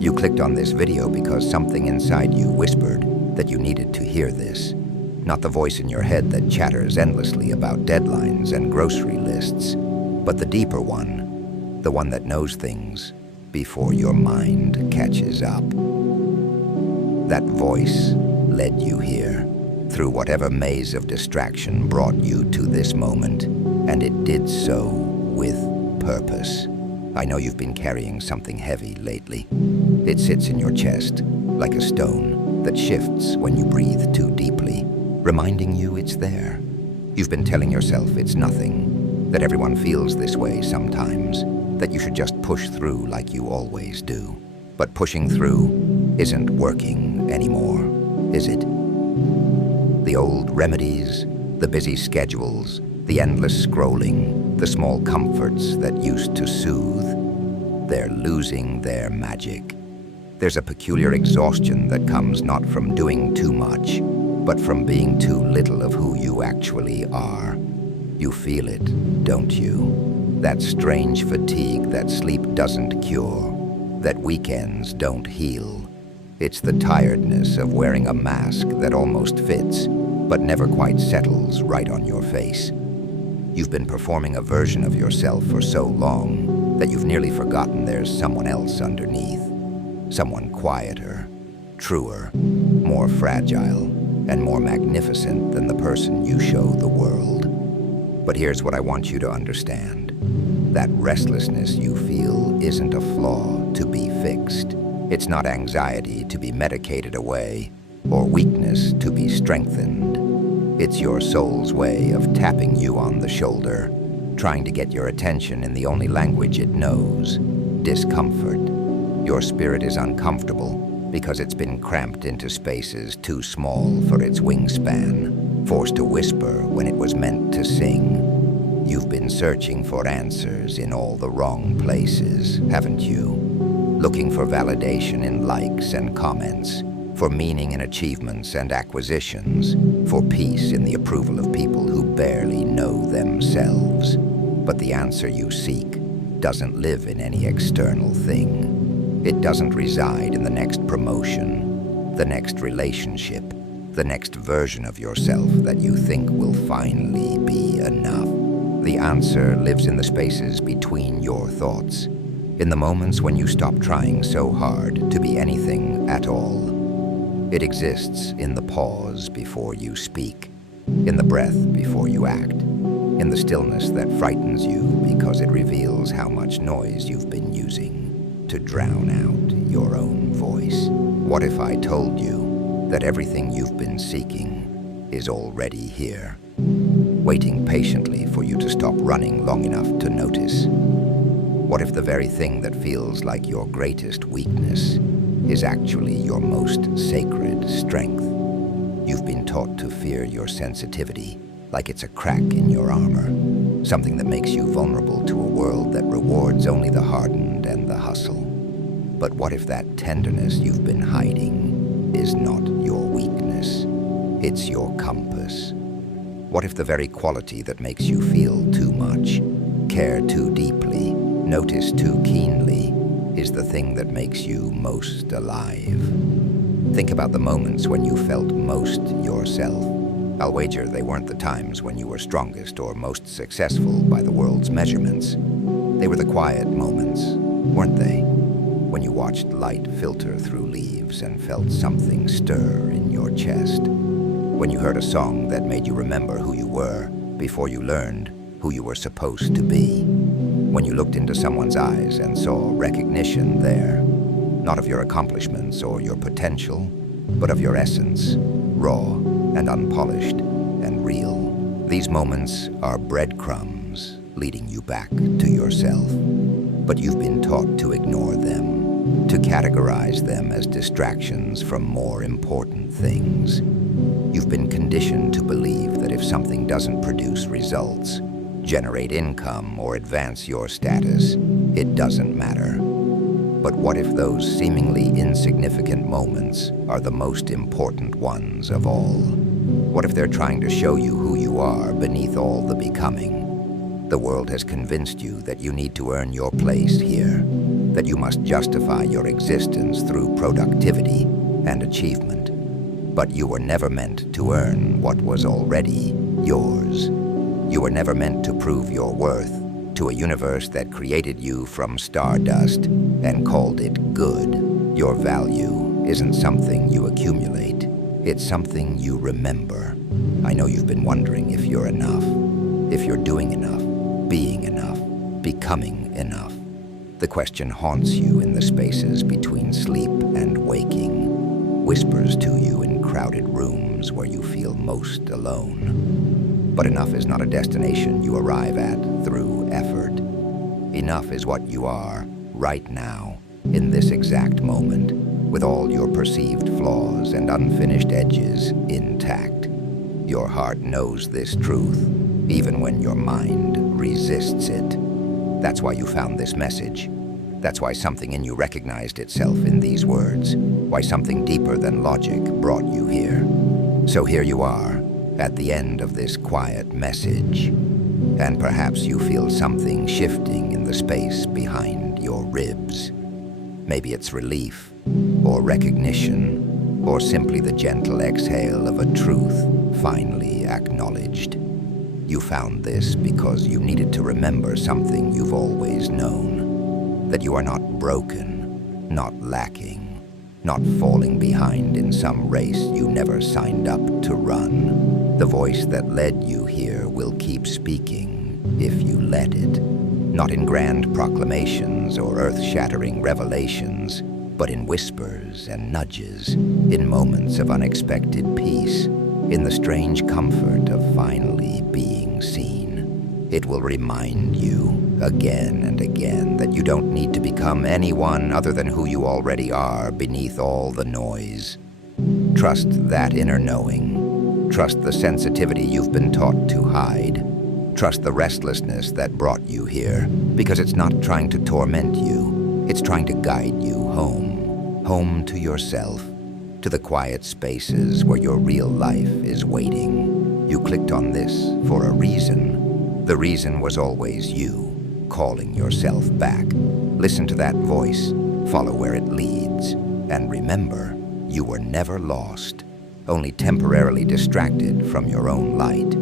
You clicked on this video because something inside you whispered that you needed to hear this. Not the voice in your head that chatters endlessly about deadlines and grocery lists, but the deeper one, the one that knows things before your mind catches up. That voice led you here, through whatever maze of distraction brought you to this moment, and it did so with purpose. I know you've been carrying something heavy lately. It sits in your chest, like a stone that shifts when you breathe too deeply, reminding you it's there. You've been telling yourself it's nothing, that everyone feels this way sometimes, that you should just push through like you always do. But pushing through isn't working anymore, is it? The old remedies, the busy schedules, the endless scrolling, the small comforts that used to soothe, they're losing their magic. There's a peculiar exhaustion that comes not from doing too much, but from being too little of who you actually are. You feel it, don't you? That strange fatigue that sleep doesn't cure, that weekends don't heal. It's the tiredness of wearing a mask that almost fits, but never quite settles right on your face. You've been performing a version of yourself for so long that you've nearly forgotten there's someone else underneath. Someone quieter, truer, more fragile, and more magnificent than the person you show the world. But here's what I want you to understand. That restlessness you feel isn't a flaw to be fixed. It's not anxiety to be medicated away, or weakness to be strengthened. It's your soul's way of tapping you on the shoulder, trying to get your attention in the only language it knows, discomfort. Your spirit is uncomfortable because it's been cramped into spaces too small for its wingspan, forced to whisper when it was meant to sing. You've been searching for answers in all the wrong places, haven't you? Looking for validation in likes and comments, for meaning in achievements and acquisitions, for peace in the approval of people who barely know themselves. But the answer you seek doesn't live in any external thing. It doesn't reside in the next promotion, the next relationship, the next version of yourself that you think will finally be enough. The answer lives in the spaces between your thoughts, in the moments when you stop trying so hard to be anything at all. It exists in the pause before you speak, in the breath before you act, in the stillness that frightens you because it reveals how much noise you've been using to drown out your own voice. What if I told you that everything you've been seeking is already here, waiting patiently for you to stop running long enough to notice? What if the very thing that feels like your greatest weakness is actually your most sacred strength? You've been taught to fear your sensitivity, like it's a crack in your armor, something that makes you vulnerable to a world that rewards only the hardened and the hustle. But what if that tenderness you've been hiding is not your weakness? It's your compass. What if the very quality that makes you feel too much, care too deeply, notice too keenly, is the thing that makes you most alive? Think about the moments when you felt most yourself. I'll wager they weren't the times when you were strongest or most successful by the world's measurements. They were the quiet moments, weren't they? When you watched light filter through leaves and felt something stir in your chest. When you heard a song that made you remember who you were before you learned who you were supposed to be. When you looked into someone's eyes and saw recognition there, not of your accomplishments or your potential, but of your essence, raw and unpolished and real. These moments are breadcrumbs leading you back to yourself. But you've been taught to ignore them, to categorize them as distractions from more important things. You've been conditioned to believe that if something doesn't produce results, generate income, or advance your status, it doesn't matter. But what if those seemingly insignificant moments are the most important ones of all? What if they're trying to show you who you are beneath all the becoming? The world has convinced you that you need to earn your place here, that you must justify your existence through productivity and achievement. But you were never meant to earn what was already yours. You were never meant to prove your worth to a universe that created you from stardust and called it good. Your value isn't something you accumulate. It's something you remember. I know you've been wondering if you're enough, if you're doing enough, being enough, becoming enough. The question haunts you in the spaces between sleep and waking, whispers to you in crowded rooms where you feel most alone. But enough is not a destination you arrive at through effort. Enough is what you are right now, in this exact moment, with all your perceived flaws and unfinished edges intact. Your heart knows this truth, even when your mind resists it. That's why you found this message. That's why something in you recognized itself in these words. Why something deeper than logic brought you here. So here you are, at the end of this quiet message. And perhaps you feel something shifting in the space behind your ribs. Maybe it's relief, or recognition, or simply the gentle exhale of a truth finally acknowledged. You found this because you needed to remember something you've always known. That you are not broken, not lacking, not falling behind in some race you never signed up to run. The voice that led you here will keep speaking if you let it. Not in grand proclamations or earth-shattering revelations, but in whispers and nudges, in moments of unexpected peace, in the strange comfort of finally being seen. It will remind you again and again that you don't need to become anyone other than who you already are beneath all the noise. Trust that inner knowing. Trust the sensitivity you've been taught to hide. Trust the restlessness that brought you here, because it's not trying to torment you. It's trying to guide you home. Home to yourself. To the quiet spaces where your real life is waiting. You clicked on this for a reason. The reason was always you, calling yourself back. Listen to that voice, follow where it leads, and remember, you were never lost, only temporarily distracted from your own light.